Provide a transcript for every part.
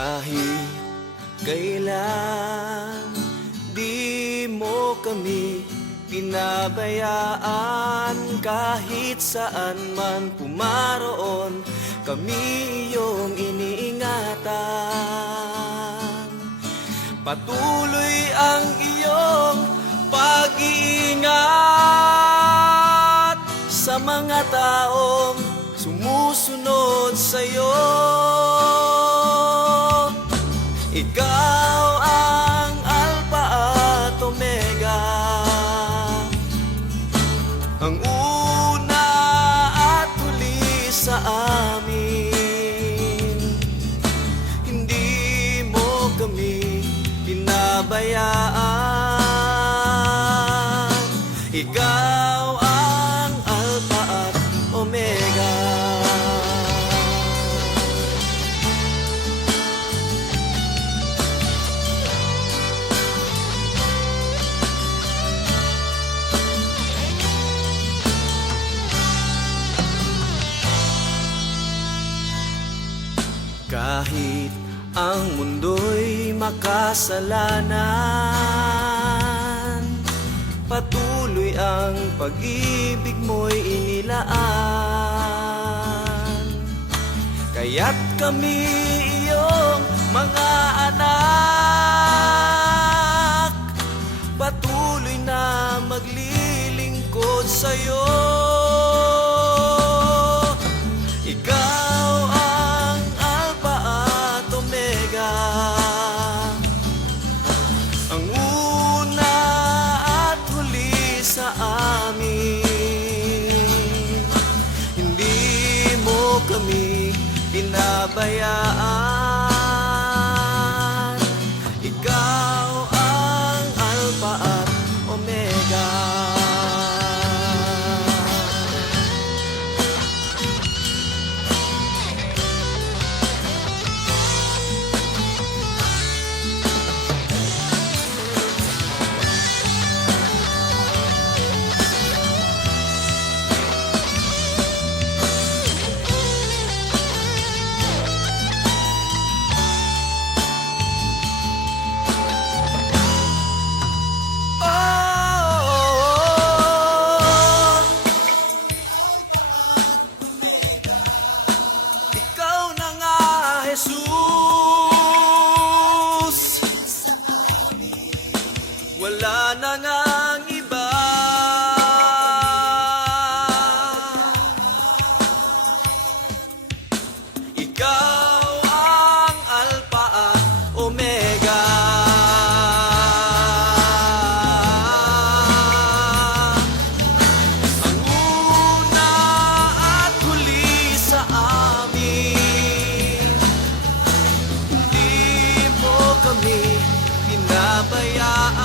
Kahit kailan di mo kami pinabayaan, kahit saan man pumaroon kami iyong iniingatan. Patuloy ang iyong pag-iingat sa mga taong sumusunod sa'yo. Ikaw ang Alpha at Omega, ang una at huli sa amin. Hindi mo kami pinabayaan. Ikaw ang Alpha at Omega. Kahit ang mundo'y makasalanan, patuloy ang pag-ibig mo'y inilaan. Kaya't kami iyong mga anak, patuloy na maglilingkod sa'yo. Ikaw ang Alpha at Omega, ang una at huli sa amin. Hindi mo kami pinabayaan. Ikaw ang Alpha at Omega. Jesus, wala na ngang iba. Ikaw ang Alpha at Omega, ang una at huli sa amin. Hindi mo kami pinabayaan.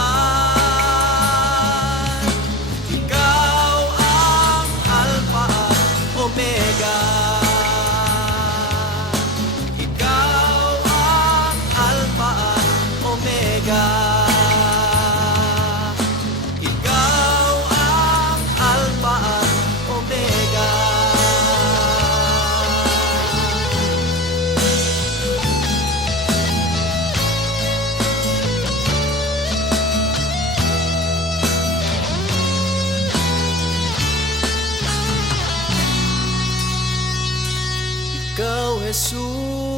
Ikaw ang Alpha at Omega. Ikaw ang Alpha at Omega. Ikaw ang Alpha at Omega. Ikaw, Jesus,